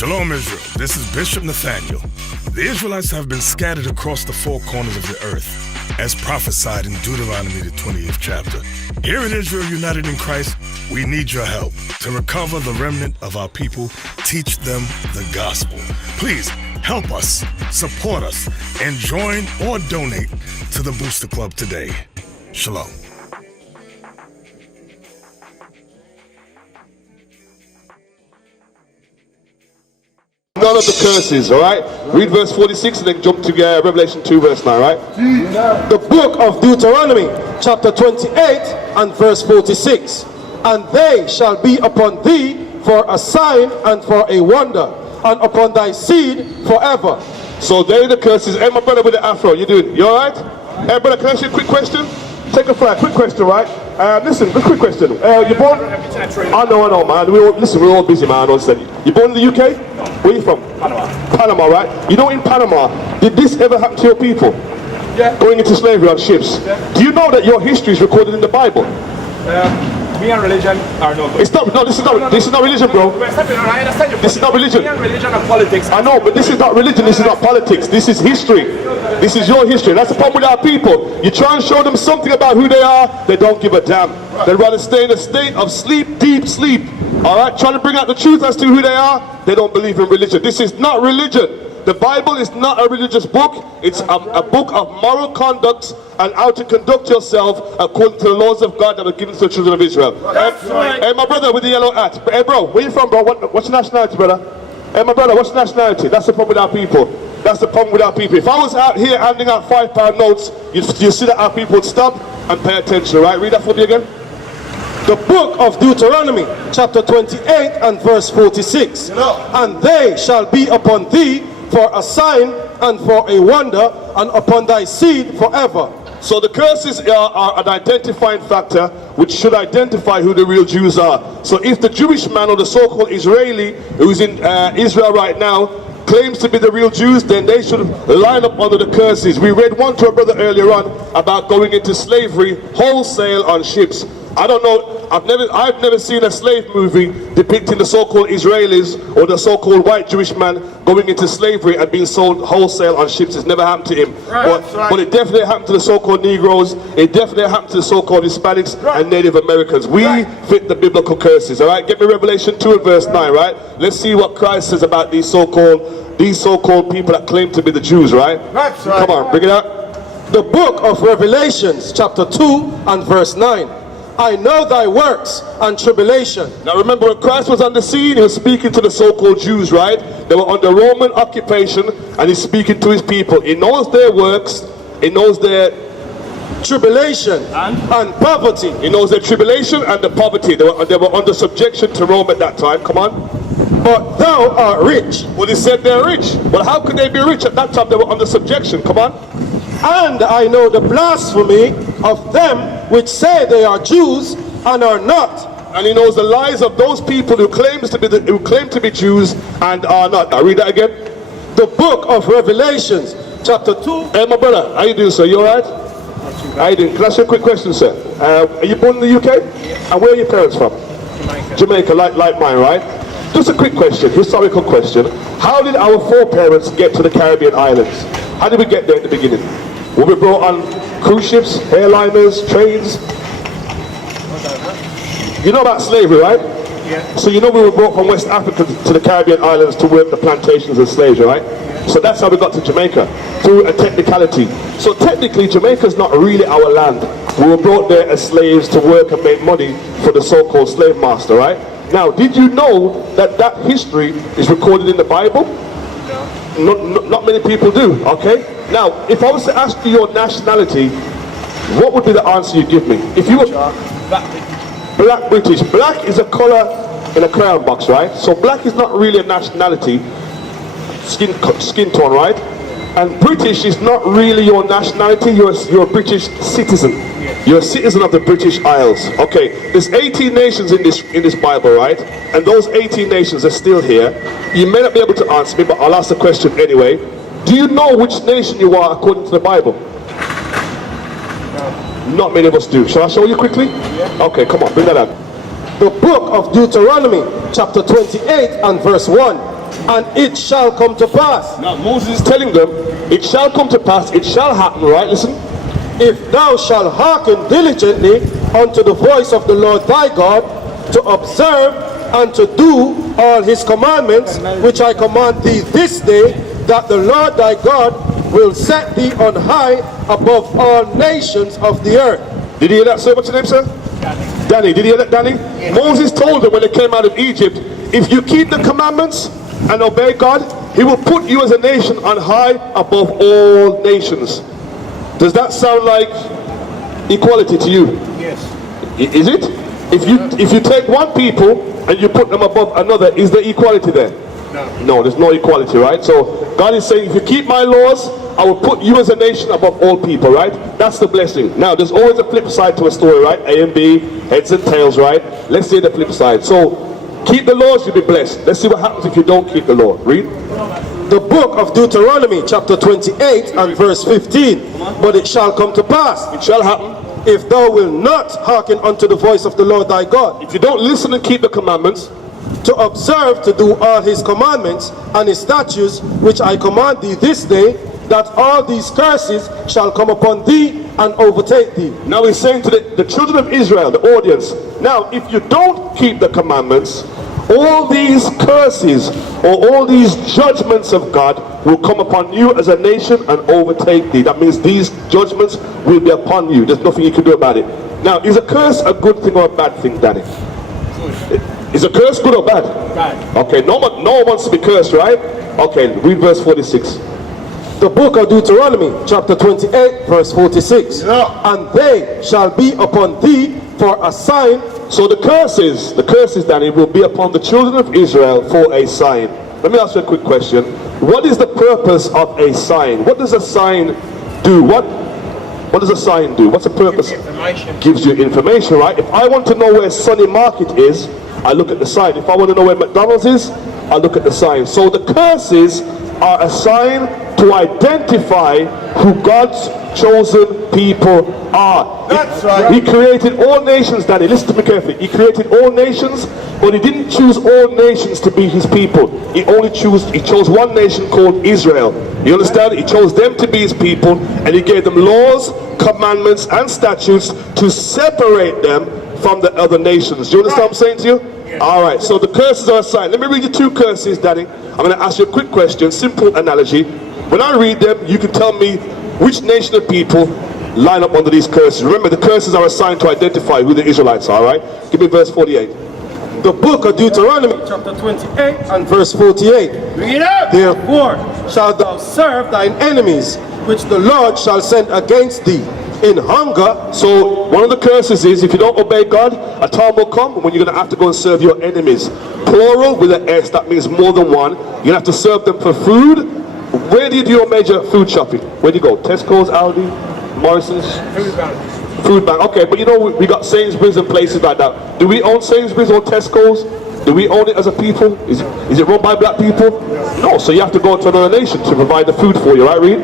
Shalom Israel, this is Bishop Nathaniel. The Israelites have been scattered across the four corners of the earth, as prophesied in Deuteronomy, the 20th chapter. Here in Israel United in Christ, we need your help to recover the remnant of our people, teach them the gospel. Please help us, support us, and join or donate to the Booster Club today. Shalom. None of the curses, all right? Read verse 46 and then jump to Revelation 2 verse 9, right? The book of Deuteronomy, chapter 28 and verse 46. And they shall be upon thee for a sign and for a wonder, and upon thy seed forever. So there are the curses. Hey, my brother with the afro, you doing? You all right? Hey, brother, can I ask you a quick question? Take a flight. Quick question, right? Listen, a quick question. You born? I know, man. We're all busy, man. You born in the UK? Where you from? Panama, right? You know, in Panama, did this ever happen to your people? Yeah. Going into slavery on ships? Yeah. Do you know that your history is recorded in the Bible? Me and religion are no good. It's not. No, this is not religion, bro. I understand your This is not religion. Me and religion and politics. I know, but this is not religion. This is not politics. This is history. This is your history. That's the problem with our people. You try and show them something about who they are, they don't give a damn. They'd rather stay in a state of sleep, deep sleep. All right, trying to bring out the truth as to who they are, they don't believe in religion. This is not religion. The Bible is not a religious book. It's a book of moral conduct and how to conduct yourself according to the laws of God that were given to the children of Israel. Hey, my brother with the yellow hat. Hey, bro, where you from, bro? What's your nationality, brother? Hey, my brother, what's your nationality? That's the problem with our people. That's the problem with our people. If I was out here handing out £5 notes, you see that our people would stop and pay attention, right? Read that for me again. The book of Deuteronomy, chapter 28 and verse 46. And they shall be upon thee for a sign and for a wonder, and upon thy seed forever. So the curses are an identifying factor which should identify who the real Jews are. So if the Jewish man or the so-called Israeli who's in Israel right now claims to be the real Jews, then they should line up under the curses. We read one to a brother earlier on about going into slavery wholesale on ships. I don't know, I've never seen a slave movie depicting the so-called Israelis or the so-called white Jewish man going into slavery and being sold wholesale on ships. It's never happened to him. But it definitely happened to the so-called Negroes. It definitely happened to the so-called Hispanics and Native Americans. We fit the biblical curses, all right? Get me Revelation 2 and verse 9, right? Let's see what Christ says about these so-called people that claim to be the Jews, right? Come on, bring it up. The book of Revelations, chapter 2 and verse 9. I know thy works and tribulation. Now remember, when Christ was on the scene, he was speaking to the so-called Jews, right? They were under Roman occupation, and he's speaking to his people. He knows their works, he knows their tribulation and poverty. He knows their tribulation and the poverty. They were under subjection to Rome at that time. Come on. But thou art rich. Well, he said they're rich. Well, how could they be rich at that time? They were under subjection. Come on. And I know the blasphemy of them which say they are Jews and are not. And he knows the lies of those people who claim to be Jews and are not. Now read that again. The book of Revelations, chapter 2. Hey, my brother, how you doing, sir? You all right? How you doing? Can I ask you a quick question, sir? Are you born in the UK? Yeah. And where are your parents from? Jamaica, like mine, right? Just a quick question, historical question. How did our foreparents get to the Caribbean islands? How did we get there in the beginning? Were we brought on cruise ships, airliners, trains? You know about slavery, right? Yeah. So you know we were brought from West Africa to the Caribbean islands to work the plantations as slaves, right? So that's how we got to Jamaica, through a technicality. So technically Jamaica's not really our land. We were brought there as slaves to work and make money for the so-called slave master, right? Now, did you know that history is recorded in the Bible? Not many people do, okay? Now, if I was to ask you your nationality, what would be the answer you'd give me? If you were... Black British. Black is a color in a crayon box, right? So black is not really a nationality, skin tone, right? And British is not really your nationality. You're a British citizen. You're a citizen of the British Isles. Okay, there's 18 nations in this Bible, right? And those 18 nations are still here. You may not be able to answer me, but I'll ask the question anyway. Do you know which nation you are according to the Bible? Not many of us do. Shall I show you quickly? Okay, come on, bring that up. The book of Deuteronomy, chapter 28 and verse 1. And it shall come to pass. Now Moses is telling them, it shall come to pass, it shall happen, right? Listen. If thou shalt hearken diligently unto the voice of the Lord thy God, to observe and to do all his commandments, which I command thee this day, that the Lord thy God will set thee on high above all nations of the earth. Did you hear that, sir? What's your name, sir? Danny. Did you hear that, Danny? Yeah. Moses told them when they came out of Egypt, if you keep the commandments and obey God, he will put you as a nation on high above all nations. Does that sound like equality to you? Yes. Is it? If you take one people and you put them above another, is there equality there? No, there's no equality, right? So God is saying, if you keep my laws, I will put you as a nation above all people, right? That's the blessing. Now, there's always a flip side to a story, right? A and B, heads and tails, right? Let's see the flip side. So, keep the laws, you'll be blessed. Let's see what happens if you don't keep the law. Read. The book of Deuteronomy, chapter 28 and verse 15. But it shall come to pass. It shall happen. If thou wilt not hearken unto the voice of the Lord thy God. If you don't listen and keep the commandments. To observe to do all his commandments and his statutes, which I command thee this day, that all these curses shall come upon thee and overtake thee. Now he's saying to the children of Israel, the audience, now if you don't keep the commandments, all these curses or all these judgments of God will come upon you as a nation and overtake thee. That means these judgments will be upon you. There's nothing you can do about it. Now, is a curse a good thing or a bad thing, Danny? Is a curse good or bad? Bad. Okay, no one wants to be cursed, right? Okay, read verse 46. The book of Deuteronomy, chapter 28, verse 46. Yeah. And they shall be upon thee for a sign. So the curses, Danny, will be upon the children of Israel for a sign. Let me ask you a quick question. What is the purpose of a sign? What does a sign do? What does a sign do? What's the purpose? Gives you information, right? If I want to know where Sunny Market is, I look at the sign. If I want to know where McDonald's is, I look at the sign. So the curses are a sign to identify who God's chosen people are. That's right. He created all nations, Daddy. Listen to me carefully. He created all nations, but he didn't choose all nations to be his people. He chose one nation called Israel. You understand? He chose them to be his people, and he gave them laws, commandments, and statutes to separate them from the other nations. Do you understand what I'm saying to you? All right, so the curses are a sign. Let me read you two curses, Daddy. I'm going to ask you a quick question, simple analogy. When I read them, you can tell me which nation of people line up under these curses. Remember, the curses are a sign to identify who the Israelites are, all right? Give me verse 48. The book of Deuteronomy, chapter 28 and verse 48. Bring it up! Therefore shalt thou serve thine enemies, which the Lord shall send against thee in hunger. So one of the curses is, if you don't obey God, a time will come when you're going to have to go and serve your enemies. Plural with an S, that means more than one. You're going to have to serve them for food. Where do you do your major food shopping? Where do you go? Tesco's, Aldi, Morrison's? Food bank. Okay, but you know, we got Sainsbury's and places like that. Do we own Sainsbury's or Tesco's? Do we own it as a people? Is it run by black people? No, so you have to go to another nation to provide the food for you, right, Reed?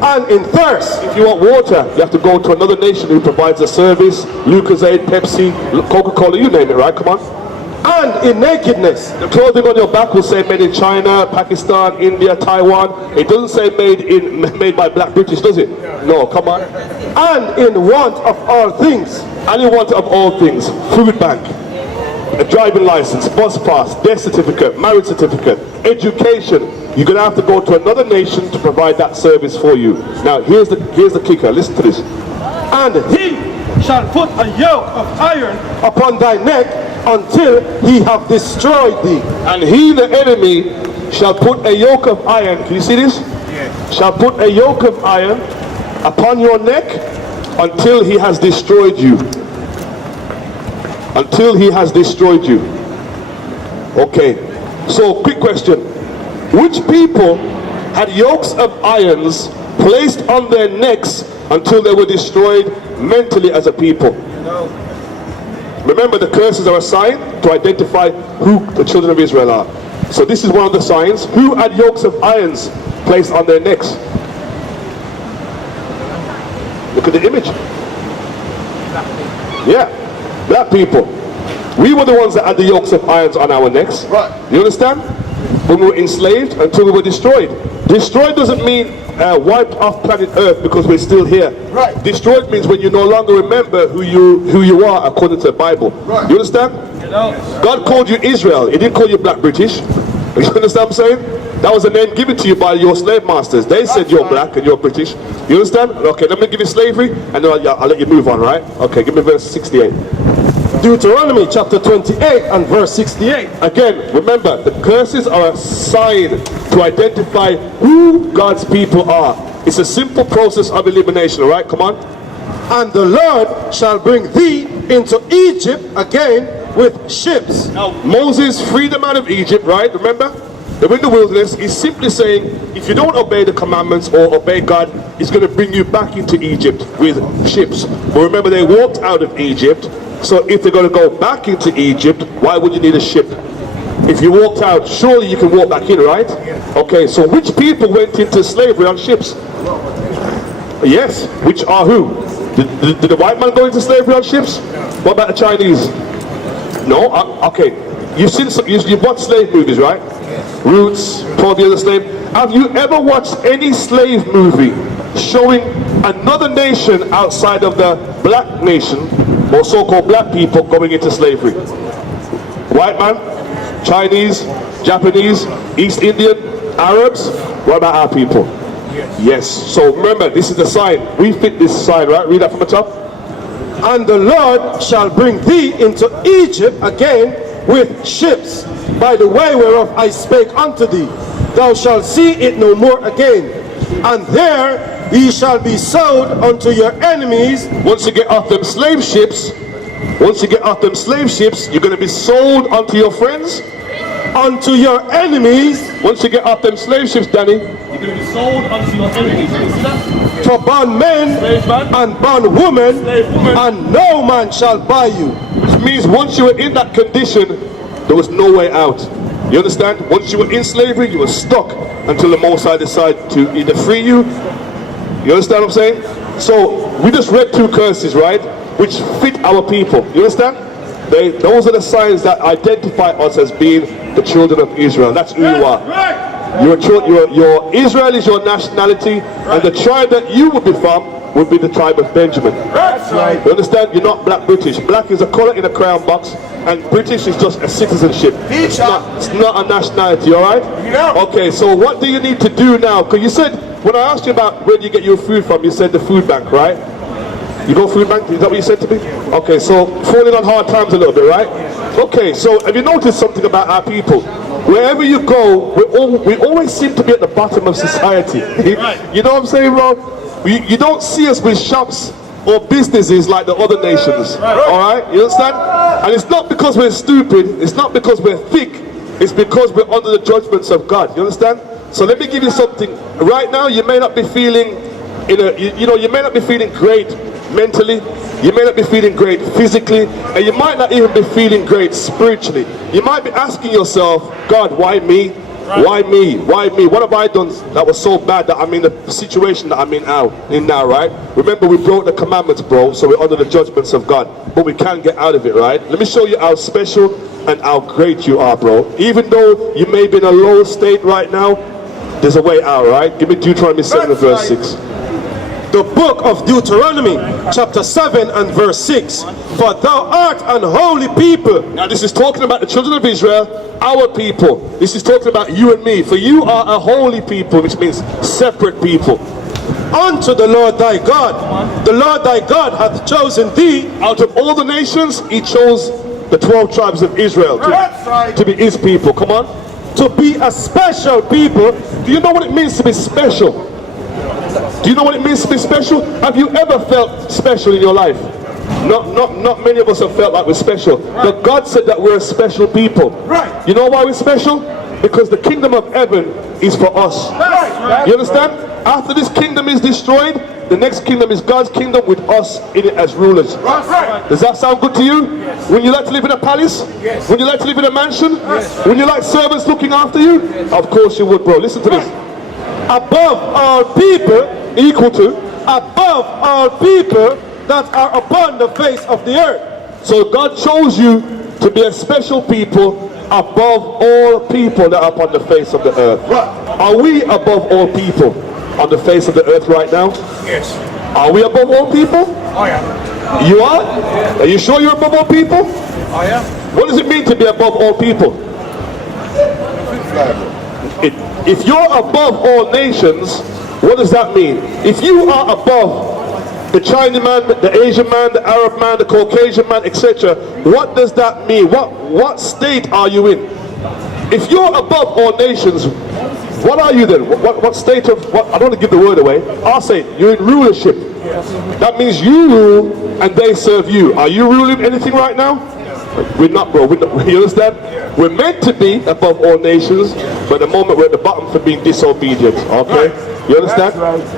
And in thirst, if you want water, you have to go to another nation who provides a service. Lucozade, Pepsi, Coca-Cola, you name it, right? Come on. And in nakedness. The clothing on your back will say made in China, Pakistan, India, Taiwan. It doesn't say made by black British, does it? No, come on. And in want of all things. And in want of all things. Food bank, a driving license, bus pass, death certificate, marriage certificate, education. You're going to have to go to another nation to provide that service for you. Now, here's the kicker. Listen to this. And he shall put a yoke of iron upon thy neck until he have destroyed thee. And he, the enemy, shall put a yoke of iron. Can you see this? Yes. Shall put a yoke of iron upon your neck until he has destroyed you. until he has destroyed you. Okay, so quick question. Which people had yokes of irons placed on their necks until they were destroyed mentally as a people? Remember, the curses are a sign to identify who the children of Israel are. So this is one of the signs. Who had yokes of irons placed on their necks? Look at the image. Yeah, black people. We were the ones that had the yokes of irons on our necks. Right. You understand? When we were enslaved until we were destroyed. Destroyed doesn't mean wiped off planet Earth because we're still here. Right. Destroyed means when you no longer remember who you are according to the Bible. Right. You understand? God called you Israel. He didn't call you black British. You understand what I'm saying? That was a name given to you by your slave masters. They said you're black and you're British. You understand? Okay, let me give you slavery and then I'll let you move on, right? Okay, give me verse 68. Deuteronomy chapter 28 and verse 68. Again, remember, the curses are a sign to identify who God's people are. It's a simple process of elimination, all right? Come on. And the Lord shall bring thee into Egypt again with ships. Now, Moses freed them out of Egypt, right? Remember? They were in the wilderness. He's simply saying, if you don't obey the commandments or obey God, he's going to bring you back into Egypt with ships. But remember, they walked out of Egypt. So if they're going to go back into Egypt, why would you need a ship? If you walked out, surely you can walk back in, right? Okay, so which people went into slavery on ships? Yes, which are who? Did the white man go into slavery on ships? What about the Chinese? No? Okay. You've watched slave movies, right? Roots, 12 Years a Slave. Have you ever watched any slave movie showing another nation outside of the black nation, or so-called black people, going into slavery? White man, Chinese, Japanese, East Indian, Arabs. What about our people? Yes. So remember, this is the sign. We fit this sign, right? Read that from the top. And the Lord shall bring thee into Egypt again with ships, by the way whereof I spake unto thee. Thou shalt see it no more again. And there ye shall be sold unto your enemies. Once you get off them slave ships, you're going to be sold unto your friends. Unto your enemies. Once you get off them slave ships, Danny, you're going to be sold unto your enemies. You see that? For bondmen and bondwomen, and no man shall buy you. Which means once you were in that condition, there was no way out. You understand? Once you were in slavery, you were stuck until the Most High decided to either free you. You understand what I'm saying? So we just read two curses, right? Which fit our people. You understand? Those are the signs that identify us as being the children of Israel. That's who you are. Your Israel is your nationality, and the tribe that you would be from would be the tribe of Benjamin. That's right. You understand? You're not black British. Black is a color in a crown box, and British is just a citizenship. It's not a nationality, all right? Okay, so what do you need to do now? Because you said, when I asked you about where do you get your food from, you said the food bank, right? You go food bank? Is that what you said to me? Okay, so falling on hard times a little bit, right? Okay, so have you noticed something about our people? Wherever you go, we always seem to be at the bottom of society. You know what I'm saying, bro? You don't see us with shops or businesses like the other nations. Alright? You understand? And it's not because we're stupid, it's not because we're thick, it's because we're under the judgments of God. You understand? So let me give you something. Right now you may not be feeling you may not be feeling great mentally, you may not be feeling great physically, and you might not even be feeling great spiritually. You might be asking yourself, God, why me? Why me? Why me? What have I done that was so bad that I'm in the situation that I'm in now, right? Remember, we broke the commandments, bro, so we're under the judgments of God. But we can get out of it, right? Let me show you how special and how great you are, bro. Even though you may be in a low state right now, there's a way out, right? Give me Deuteronomy 7 and verse 6. The book of Deuteronomy, chapter 7 and verse 6. For thou art an holy people. Now this is talking about the children of Israel, our people. This is talking about you and me. For you are a holy people, which means separate people. Unto the Lord thy God. The Lord thy God hath chosen thee. Out of all the nations, he chose the 12 tribes of Israel to be his people. Come on. To be a special people. Do you know what it means to be special? Do you know what it means to be special? Have you ever felt special in your life? Not many of us have felt like we're special. But God said that we're a special people. Right. You know why we're special? Because the kingdom of heaven is for us. Right. You understand? After this kingdom is destroyed, the next kingdom is God's kingdom with us in it as rulers. Right. Does that sound good to you? Yes. Would you like to live in a palace? Yes. Would you like to live in a mansion? Yes. Would you like servants looking after you? Yes. Of course you would, bro. Listen to this. Above all people, Equal to. above all people that are upon the face of the earth. So God chose you to be a special people above all people that are upon the face of the earth. Are we above all people on the face of the earth right now? Yes. Are we above all people? Oh yeah. You are? Are you sure you're above all people? Oh yeah. What does it mean to be above all people? If you're above all nations, what does that mean? If you are above the Chinese man, the Asian man, the Arab man, the Caucasian man, etc., what does that mean? What state are you in? If you're above all nations, what are you then? What state of, I don't want to give the word away. I'll say it. You're in rulership. That means you rule and they serve you. Are you ruling anything right now? We're not, bro. We're not, you understand? We're meant to be above all nations, but at the moment we're at the bottom for being disobedient. Okay? You understand?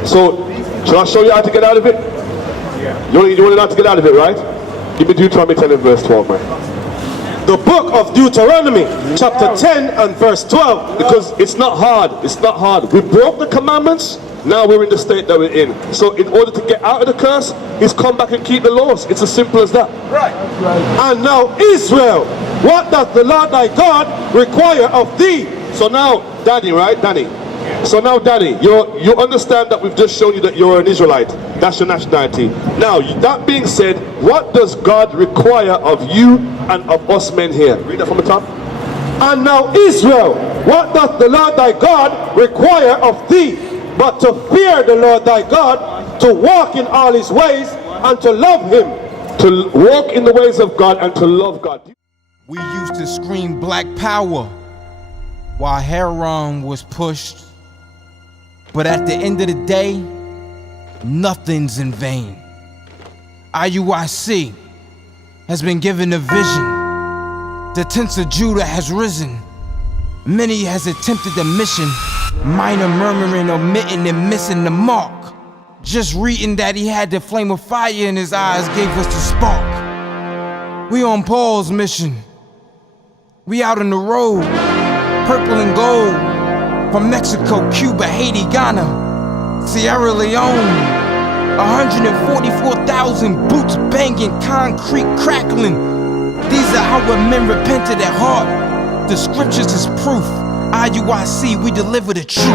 So, shall I show you how to get out of it? You want to know how to get out of it, right? Give me Deuteronomy 10 and verse 12, man. The book of Deuteronomy, chapter 10 and verse 12. Because it's not hard. It's not hard. We broke the commandments. Now we're in the state that we're in. So in order to get out of the curse, is come back and keep the laws. It's as simple as that. Right. And now Israel, what does the Lord thy God require of thee? So now, Danny, right? Danny. So now, Danny, you understand that we've just shown you that you're an Israelite. That's your nationality. Now, that being said, what does God require of you and of us men here? Read that from the top. And now Israel, what doth the Lord thy God require of thee, but to fear the Lord thy God, to walk in all his ways, and to love him. To walk in the ways of God and to love God. We used to scream black power while Heron was pushed. But at the end of the day, nothing's in vain. IUIC has been given a vision. The tents of Judah has risen. Many has attempted the mission, minor murmuring, omitting, and missing the mark. Just reading that he had the flame of fire in his eyes gave us the spark. We on Paul's mission. We out on the road, purple and gold. From Mexico, Cuba, Haiti, Ghana, Sierra Leone. 144,000 boots banging, concrete crackling. These are our men repented at heart. The scriptures is proof. IUIC, we deliver the truth.